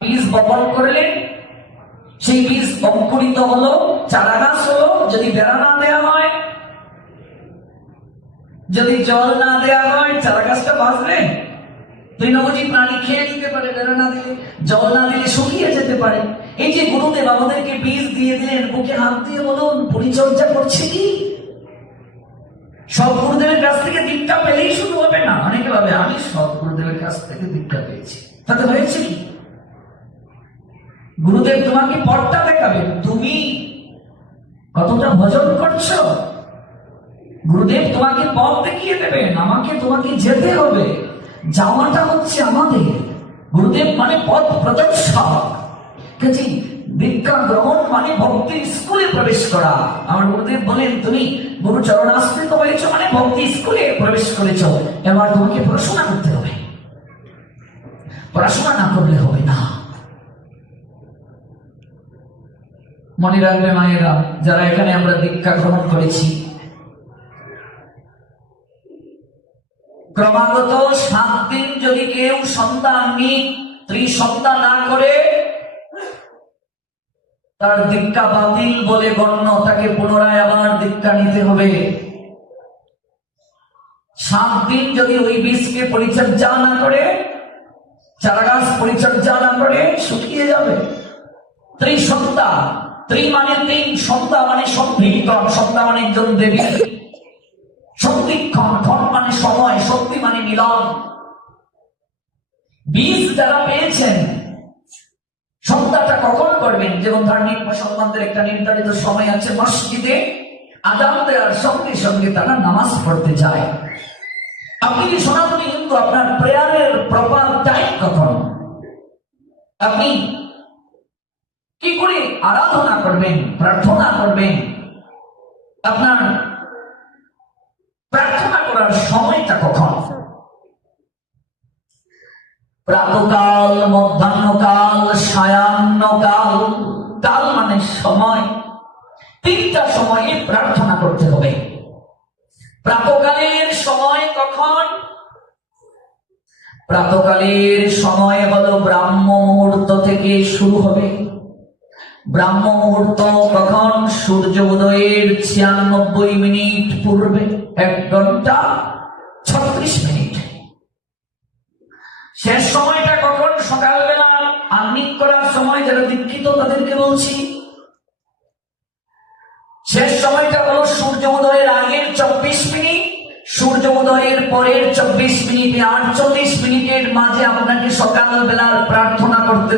বীজ বপন করলেন, সেই বীজ অঙ্কুরিত হলো, চারা গাছ হলো। যদি বেড়া না দেওয়া হয়, যদি জল না দেওয়া হয়, চারা গাছটা বাঁচবে? তৃণভোজী প্রাণী খেয়ে নিতে পারে, বেড়া না দিলে, জল না দিলে শুকিয়ে যেতে পারে। এই যে গুরুদেব আমাদেরকে বীজ দিয়ে দিলেন, বুকে হাত দিয়ে বলুন, পরিচর্যা করছে কি? সব গুরুদেবের কাছ থেকে দীক্ষা পেলেই শুরু হবে না। অনেকে ভাবে আমি সব গুরুদেবের কাছ থেকে দীক্ষা পেয়েছি, তাতে হয়েছে কি? গুরুদেব তোমাকে পথটা দেখাবে, তুমি কতটা ভজন করছো। গুরুদেব তোমাকে পথ দেখিয়ে দেবেন, তোমাকে যেতে হবে। যাওয়াটা হচ্ছে আমাদের। গুরুদেব মানে পথ প্রদর্শক। দীক্ষা গ্রহণ মানে ভক্তির স্কুলে প্রবেশ করা। আমার গুরুদেব বলেন, তুমি গুরু চরণাশ্রিত হয়েছ মানে ভক্তি স্কুলে প্রবেশ করেছ। এবার তোমাকে পড়াশোনা করতে হবে, পড়াশোনা না করলে হবে না। মনে রাখবে মায়েরা, যারা এখানে আমরা দীক্ষা গ্রহণ করেছি, ক্রমাগত 7 দিন যদি কেউ সন্ধ্যা ত্রিসন্ধ্যা না করে, তার দীক্ষা বাতিল বলে গণ্য। তাকে পুনরায় আবার দীক্ষা নিতে হবে। 7 দিন যদি ওই বীজকে পরিচর্যা না করে, চারা গাছ পরিচর্যা না করে, শুকিয়ে যাবে। ত্রিসন্ধ্যা, ত্রি মানে 3, সন্ধ্যা মানে সন্ধিক্ষণ, সন্ধ্যা মানে একজন দেবী, সন্ধিক্ষণ, ক্ষণ মানে সময়, সন্ধি মানে মিলন। বীজ যারা পেয়েছেন, সন্ধ্যাটা কখন করবেন? যেমন ধার্মিক মুসলমানদের একটা নির্ধারিত সময় আছে, মসজিদে আযান দেওয়ার সঙ্গে সঙ্গে তারা নামাজ পড়তে যায়। আপনি কি সনাতনী হিন্দু, আপনার প্রেয়ারের প্রপার টাইম কখন? আপনি কি করে আরাধনা করবেন, প্রার্থনা করবেন? আপনার প্রার্থনা করার সময়টা কখন? প্রাতকাল, মধ্যাহ্নকাল, সায়াহ্নকাল। কাল মানে সময়। 3টা সময়ে প্রার্থনা করতে হবে। প্রাতকালের সময় কখন? প্রাতকালের সময় হলো ব্রাহ্ম মুহূর্ত থেকে শুরু হবে। ব্রাহ্ম মুহূর্ত কখন? সূর্য উদয়ের 96 মিনিট পূর্বে, 1 ঘন্টা 36 মিনিট। শেষ সময়টা কখন? সকালবেলা আহ্নিক করার সময়, যারা দীক্ষিত তাদেরকে বলছি। শেষ সময়টা হলো সূর্য উদয়ের আগের 24 মিনিট, সূর্য উদয়ের পরের 24 মিনিট। 48 মিনিটের মাঝে আপনাকে সকালবেলার প্রার্থনা করতে